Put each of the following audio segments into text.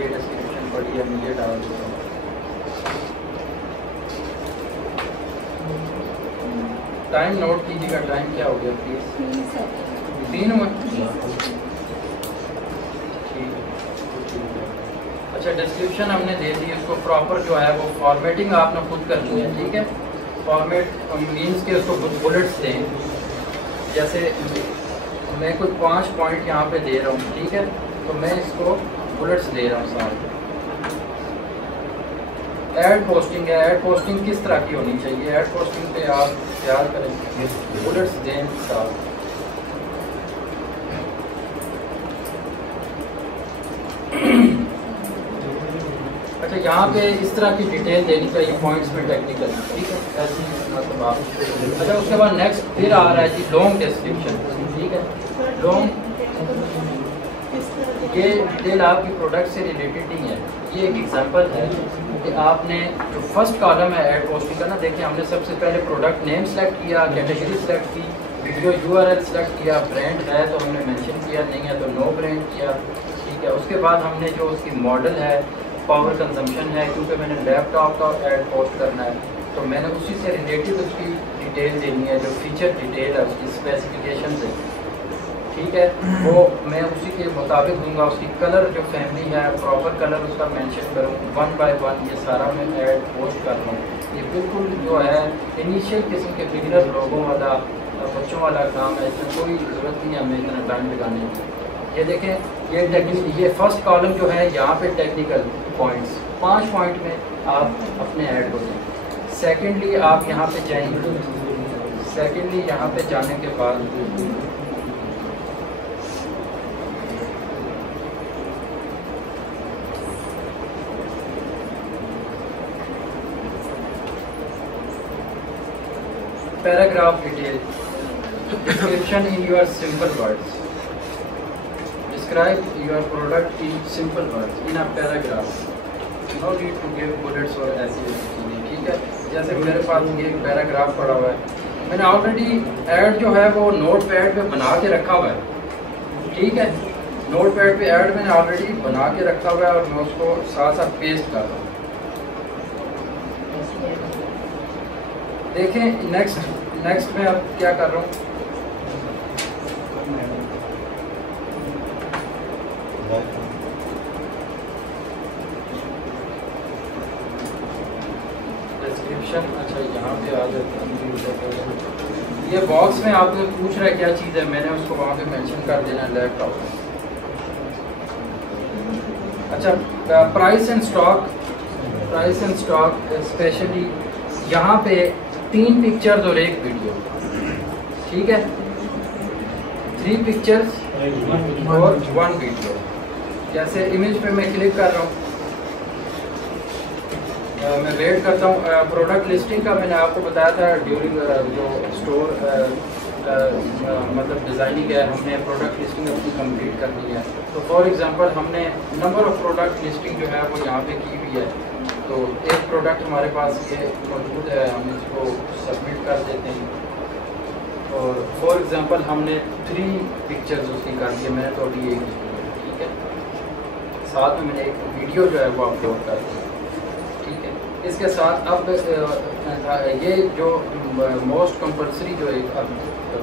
ये डिस्क्रिप्शन पढ़ी है, मुझे डाल देता हूँ। टाइम नोट कीजिएगा, टाइम क्या हो गया प्लीज़? 3 हुए। अच्छा, डिस्क्रिप्शन हमने दे दी, उसको प्रॉपर जो है वो फॉर्मेटिंग आपने खुद करनी है, ठीक है। फॉर्मेट मीन्स के उसको कुछ बुलेट्स दें, जैसे मैं कुछ 5 पॉइंट यहाँ पे दे रहा हूँ, ठीक है, तो मैं इसको बुलेट्स दे रहा हूँ साथ। ऐड पोस्टिंग है, ऐड पोस्टिंग किस तरह की होनी चाहिए? ऐड पोस्टिंग पे आप तैयार करें, बुलेट्स दें साथ। अच्छा, यहाँ पे इस तरह की डिटेल देनी चाहिए पॉइंट्स में टेक्निकल, ठीक है, ऐसी मतलब आप। अच्छा, उसके बाद नेक्स्ट फिर आ रहा है जी लॉन्ग डिस्क्रिप्शन, ठीक है। लॉन्ग ये डिटेल आपकी प्रोडक्ट से रिलेटेड नहीं है। ये एक एग्जांपल है कि आपने जो फर्स्ट कॉलम है ऐड पोस्टिंग का ना, देखिए हमने सबसे पहले प्रोडक्ट नेम सेलेक्ट किया, कैटेगरी सेलेक्ट की, वीडियो यूआरएल सेलेक्ट किया, ब्रांड है तो हमने मेंशन किया, नहीं है तो नो ब्रांड किया, ठीक है। उसके बाद हमने जो उसकी मॉडल है, पावर कंजम्पशन है, क्योंकि मैंने लैपटॉप का ऐड पोस्ट करना है तो मैंने उसी से रिलेटेड उसकी डिटेल देनी है, जो फीचर डिटेल है उसकी स्पेसिफिकेशन से, ठीक है, वो मैं उसी के मुताबिक दूंगा। उसकी कलर जो फैमिली है प्रॉपर कलर उसका मेंशन करूँ, 1 बाय 1 ये सारा मैं ऐड पोस्ट कर रहा हूँ। ये बिल्कुल जो है इनिशियल किस्म के बिगिनर लोगों वाला, बच्चों वाला काम है, इसमें कोई ज़रूरत नहीं है हमें इतना टाइम लगाने की। ये देखें, ये टेक्निकल, ये फर्स्ट कॉलम जो है यहाँ पे टेक्निकल पॉइंट्स 5 पॉइंट में आप अपने ऐड को दें। सेकेंडली आप यहाँ पे जाएंगे, सेकेंडली यहाँ पे जाने के बाद paragraph detail, description in your simple words, describe your product in simple words in a paragraph, no need to give bullets और ऐसी चीज़ें, ठीक है। जैसे मेरे पास ये एक पैराग्राफ पड़ा हुआ है, मैंने ऑलरेडी ऐड जो है वो नोट पैड पे बना के रखा हुआ है, ठीक है। नोट पैड पे ऐड मैंने ऑलरेडी बना के रखा हुआ है और मैं उसको साथ साथ पेस्ट कर रहा हूँ। देखें नेक्स्ट में अब क्या कर रहा हूँ, डिस्क्रिप्शन। अच्छा, यहाँ पे आ जाता है, ये बॉक्स में आपने पूछ रहा है क्या चीज़ है, मैंने उसको वहाँ पे मेंशन कर देना है, लैपटॉप। अच्छा, प्राइस एंड स्टॉक स्पेशली यहाँ पे 3 पिक्चर्स और 1 वीडियो, ठीक है, 3 पिक्चर्स और 1 वीडियो। जैसे इमेज पे मैं क्लिक कर रहा हूँ, मैं वेट करता हूँ। प्रोडक्ट लिस्टिंग का मैंने आपको बताया था ड्यूरिंग जो स्टोर मतलब डिज़ाइनिंग है, हमने प्रोडक्ट लिस्टिंग अपनी कंप्लीट करनी है। तो फॉर एग्जांपल हमने नंबर ऑफ़ प्रोडक्ट लिस्टिंग जो है वो यहाँ पे की हुई है, तो एक प्रोडक्ट हमारे पास ये मौजूद है, हम इसको सबमिट कर देते हैं। और फॉर एग्जांपल हमने 3 पिक्चर्स उसकी कर दी है, मैंने तो अभी एक, ठीक है, साथ में मैंने एक वीडियो जो है वो अपलोड कर दी, ठीक है। इसके साथ अब ये जो मोस्ट कंपल्सरी जो एक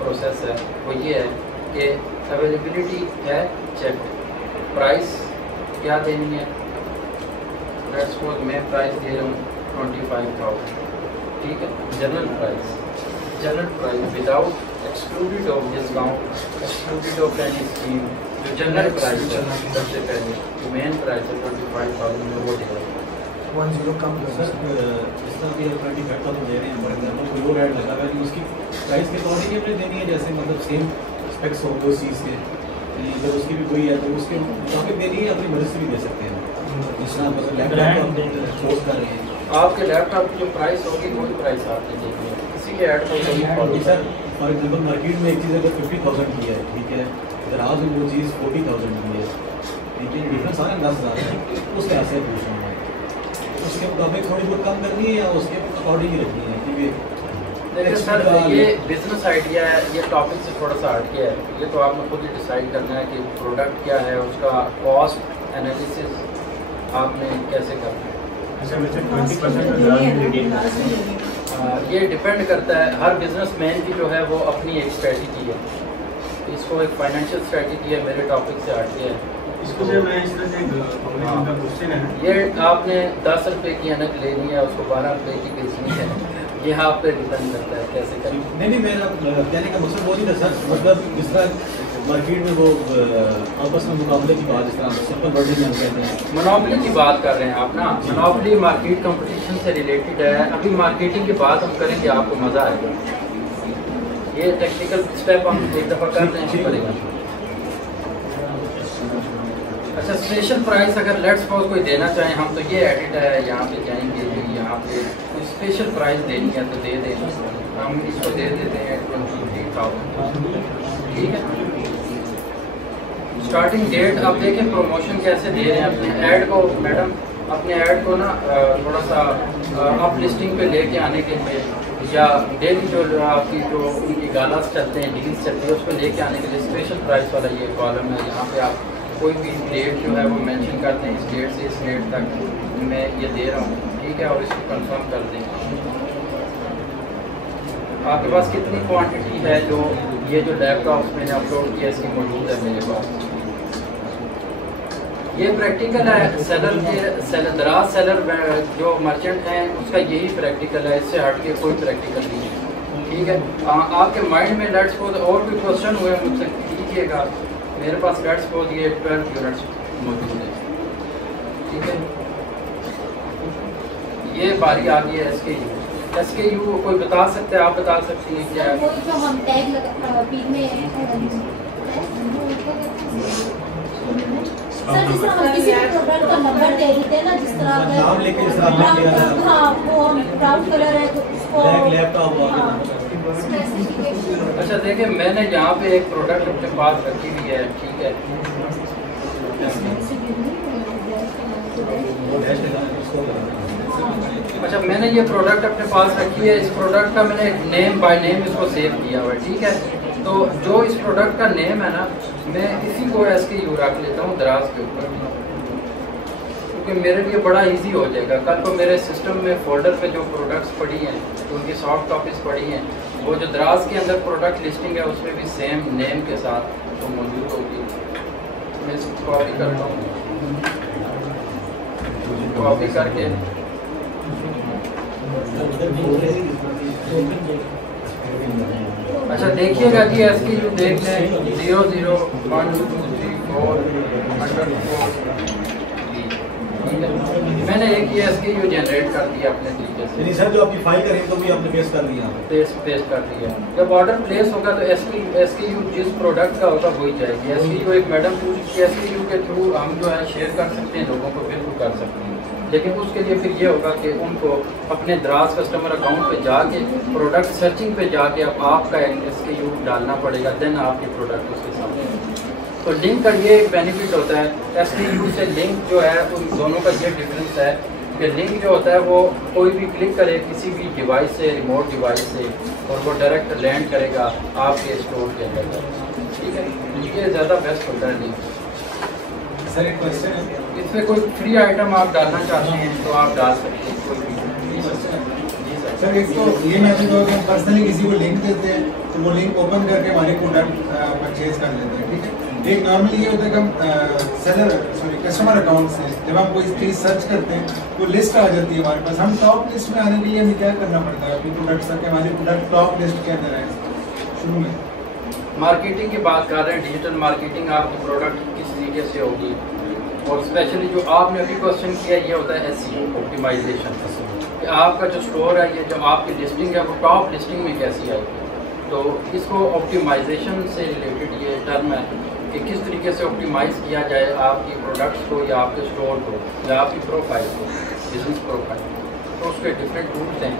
प्रोसेस है वो ये है कि अवेलेबिलिटी है चेक, प्राइस क्या देनी है, लेट्स सपोज मैं प्राइस दे रहा हूँ 25,000, ठीक है, general price without excluded of discount, excluded of any scheme. जो जनरल प्राइस है सबसे पहले जो मेन प्राइस है 25,000 वो दे रहा है। 10 कम सर, इस तरह की 25,000 दे रहे हैं, फॉर एग्जाम्पल कोई और ऐड लगा हुआ है, उसकी प्राइस के अकॉर्डिंग हमने देनी है, जैसे मतलब सेम स्पेक्स हो उस चीज़ के, जब उसकी भी कोई है तो उसके मुताबिक देनी है, अपनी मदद से भी दे सकते हैं। जिस तरह मतलब लैपटॉप पोस्ट कर रहे हैं, आपके लैपटॉप की जो प्राइस होगी वही प्राइस आपने देनी है, किसी के ऐड को सर फॉर एग्जाम्पल मार्केट में एक चीज़ अगर 50,000 की है, ठीक है, अगर आज वो चीज़ 40,000 की है, ठीक है, डिफरेंस आ रहा है 10,000 है, उस तरह से पूछ रहा हूँ उसके मुताबिक थोड़ी बहुत कम करनी है या उसके अकॉर्डिंग ही रखनी है, क्योंकि देखिए सर ये बिजनेस आइडिया है, ये टॉपिक से थोड़ा सा हट गया है, ये तो आपने खुद ही डिसाइड करना है कि प्रोडक्ट क्या है, उसका कॉस्ट एनालिसिस आपने कैसे करना है। अच्छा वैसे 20% ये डिपेंड करता है, हर बिजनेसमैन की जो है वो अपनी एक स्ट्रेटजी है, इसको एक फाइनेंशियल स्ट्रेटजी है, मेरे टॉपिक से हटके है। इसको से मैं इस तरह से का क्वेश्चन है, ये आपने 10 रुपए की अनक लेनी है, उसको 12 रुपए की बेचनी है, ये आप पे डिपेंड करता है कैसे करें। नहीं मेरा कहने का मकसद वो नहीं था सर, मतलब जिस तरह मार्केट में वो आपस में मुकाबले की बात, जिस तरह सिंपल वर्डिंग में हम कहते हैं मोनोपोली की बात कर रहे हैं आप ना, मोनोपोली मार्केट कंपटीशन से रिलेटेड है। अभी मार्केटिंग की बात हम करेंगे, आपको मज़ा आएगा। ये टेक्निकल स्टेप हम एक दफ़ा कर रहे हैं, करेंगे। अच्छा, स्पेशल प्राइस अगर लेट्स सपोज कोई देना चाहें हम, तो ये एडिट है, यहाँ पे जाएंगे तो यहाँ पे कोई स्पेशल प्राइस देनी है तो दे दें, हम इसको दे देते हैं 23,000, ठीक है। स्टार्टिंग डेट अब देखें, प्रमोशन कैसे दे रहे हैं अपने ऐड को। मैडम अपने ऐड को ना थोड़ा सा अप लिस्टिंग पे लेके आने के लिए, या डेली जो आपकी जो उनकी गालास चलते हैं, डील्स चलती है, उसको लेके आने के लिए स्पेशल प्राइस वाला ये कॉलम है। यहाँ पे आप कोई भी डेट जो है वो मेंशन करते हैं, इस डेट से इस डेट तक मैं ये दे रहा हूँ, ठीक है, और इसको कंफर्म कर दें। आपके पास कितनी क्वांटिटी है, जो ये जो लैपटॉप मैंने अपलोड किया इसकी मौजूद है मेरे पास। ये प्रैक्टिकल है सेलर के, दराज सेलर जो मर्चेंट हैं उसका यही प्रैक्टिकल है, इससे हट के कोई प्रैक्टिकल नहीं है, ठीक है। आपके माइंड में लेट्स सपोज और भी क्वेश्चन हुए मुझसे कीजिएगा, मेरे पास लेट्स सपोज ये 12 यूनिट्स मौजूद है, ठीक है। ये बारी आ गई है SKU कोई बता सकते हैं, आप बता सकती हैं क्या है? जो हम टैग सर, जिस तरह हम किसी प्रोडक्ट का नंबर दे देते हैं ना, जिस तरह नाम लेके जिस तरह हाँ वो हम ब्राउन कलर है तो उसको लैपटॉप। अच्छा देखिए, मैंने यहाँ पे एक प्रोडक्ट अपने पास रखी हुई है, ठीक है। अच्छा, मैंने ये प्रोडक्ट अपने पास रखी है, इस प्रोडक्ट का मैंने नेम बाय नेम इसको सेव किया हुआ है, ठीक है। तो जो इस प्रोडक्ट का नेम है ना, मैं इसी को SKU रख लेता हूँ दराज के ऊपर, क्योंकि मेरे लिए बड़ा इजी हो जाएगा। कल को मेरे सिस्टम में फोल्डर पे जो प्रोडक्ट्स पड़ी हैं, उनकी सॉफ्ट कॉपीज पड़ी हैं, वो जो दराज के अंदर प्रोडक्ट लिस्टिंग है उसमें भी सेम नेम के साथ तो मौजूद होगी। मैं इसको कॉपी करता हूँ, कॉपी करके अच्छा देखिएगा जी, SKU देख लें 001234 मैंने एक ये SKU जनरेट कर दिया अपने तरीके से। नहीं सर, जो आपकी फाइल करें तो भी आपने पेस्ट कर दिया, पेस्ट कर दिया। जब ऑर्डर प्लेस होगा तो SKU जिस प्रोडक्ट का होगा वही जाएगी। SKU एक मैडम SKU के थ्रू हम जो है शेयर कर सकते हैं, लोगों को बिल्कुल कर सकते हैं, लेकिन उसके लिए फिर ये होगा कि उनको अपने दराज कस्टमर अकाउंट पे जाके प्रोडक्ट सर्चिंग पे जाके अब आपका SKU डालना पड़ेगा, देन आपके प्रोडक्ट उसके सामने। तो लिंक का ये एक बेनिफिट होता है, SKU से लिंक जो है उन दोनों का ये डिफरेंस है कि लिंक जो होता है वो कोई भी क्लिक करे किसी भी डिवाइस से, रिमोट डिवाइस से, और वो डायरेक्ट लैंड करेगा आपके स्टोर के अंदर, ठीक है। ये ज़्यादा बेस्ट होता है लिंक। सर एक क्वेश्चन है, इसमें कोई फ्री आइटम आप डालना चाहते हैं तो आप डाल सकते हैं, कोई भी। सर एक तो ये मैसेज हो कि हम पर्सनली किसी को लिंक देते हैं तो वो लिंक ओपन करके हमारे प्रोडक्ट परचेज कर लेते हैं, ठीक है। एक नॉर्मली ये होता है कि हम कस्टमर अकाउंट से जब हम कोई चीज़ सर्च करते हैं तो लिस्ट आ जाती है हमारे पास, हम टॉप लिस्ट में आने के लिए हमें क्या करना पड़ता है अपनी प्रोडक्ट्स का, हमारे प्रोडक्ट टॉप लिस्ट के अंदर है शुरू में। मार्केटिंग की बात कर रहे हैं, डिजिटल मार्केटिंग आपकी प्रोडक्ट किस तरीके से होगी, और स्पेशली जो आपने अभी क्वेश्चन किया ये होता है SEO ऑप्टिमाइजेशन, कि आपका जो स्टोर है, ये जो आपकी लिस्टिंग है वो टॉप लिस्टिंग में कैसी आएगी। तो इसको ऑप्टिमाइजेशन से रिलेटेड ये टर्म है कि किस तरीके से ऑप्टिमाइज़ किया जाए आपकी प्रोडक्ट्स को या आपके स्टोर को या आपकी प्रोफाइल को, बिजनेस प्रोफाइल। तो उसके डिफरेंट टूल्स हैं,